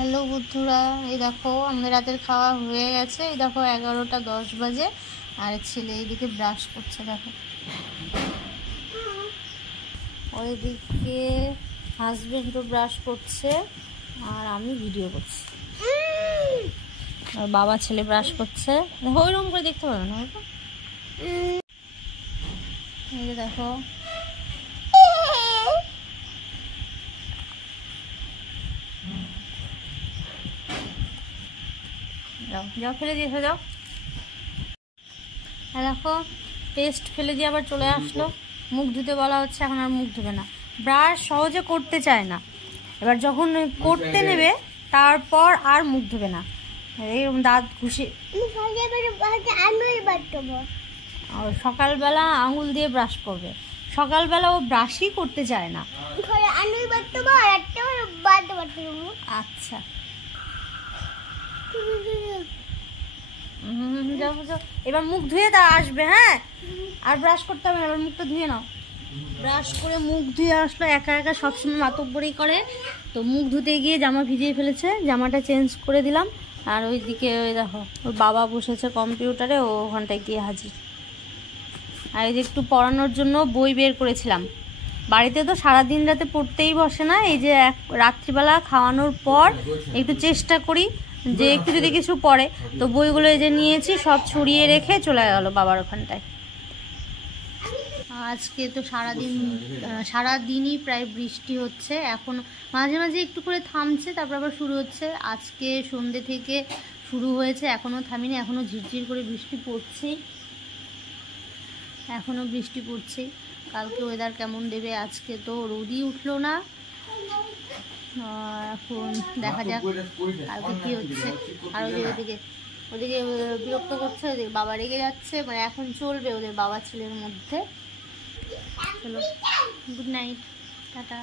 Hello বন্ধুরা, এই দেখো আমাদের রাতের খাওয়া হয়ে গেছে। এই দেখো 11টা 10 বাজে, আর ছেলে এইদিকে ব্রাশ করছে। দেখো ওইদিকে হাজবেন্ডও ব্রাশ করছে আর আমি ভিডিও করছি। আর বাবা ছেলে ব্রাশ করছে, ওইরকম করে দেখতে পাবে না। এই যে দেখো যাও যাও ফেলে দিয়ে এসে যাও। আর দেখো পেস্ট ফেলে দিয়ে আবার চলে আসলো। মুখ ধুতে বলা হচ্ছে, এখন আর মুখ ধুবে না, ব্রাশ সহজে করতে চায় না। এবার যখন করতে নেবে তারপর আর মুখ ধুবে না, এরকম দাঁত ঘুষে। সকালবেলা আঙুল দিয়ে ব্রাশ করবে, সকালবেলা ও ব্রাশই করতে চায় না। আচ্ছা এবার মুখ ধুয়ে তা আসবে। হ্যাঁ, আর ব্রাশ করতে হবে না, এবার মুখটা ধুয়ে নাও। ব্রাশ করে মুখ ধুয়ে আসলো, একা একা সবসময় মাতব্বরি করে। তো মুখ ধুতে গিয়ে জামা ভিজিয়ে ফেলেছে, জামাটা চেঞ্জ করে দিলাম। আর ওইদিকে ওই দেখো ওর বাবা বসেছে কম্পিউটারে, ও ওখানটায় গিয়ে হাজির। আর এই যে একটু পড়ানোর জন্য বই বের করেছিলাম। বাড়িতে তো সারাদিন রাতে পড়তেই বসে না, এই যে রাত্রিবেলা খাওয়ানোর পর একটু চেষ্টা করি যে একটু যদি কিছু পড়ে। তো বইগুলো এই যে নিয়েছি, সব ছড়িয়ে রেখে চলে গেল বাবার ওখানটায়। আজকে তো সারাদিনই প্রায় বৃষ্টি হচ্ছে, এখন মাঝে মাঝে একটু করে থামছে, তারপর আবার শুরু হচ্ছে। আজকে সন্ধ্যে থেকে শুরু হয়েছে, এখনও থামিনি, এখনও ঝিরঝির করে বৃষ্টি পড়ছে, এখনও বৃষ্টি পড়ছে। কালকে ওয়েদার কেমন দেবে, আজকে তো রোদই উঠলো না। এখন দেখা যাক কালকে কী হচ্ছে। আর ওদিকে বিরক্ত করছে, ওদিকে বাবা রেগে যাচ্ছে, মানে এখন চলবে ওদের বাবা ছেলের মধ্যে। চলো, গুড নাইট, টাটা।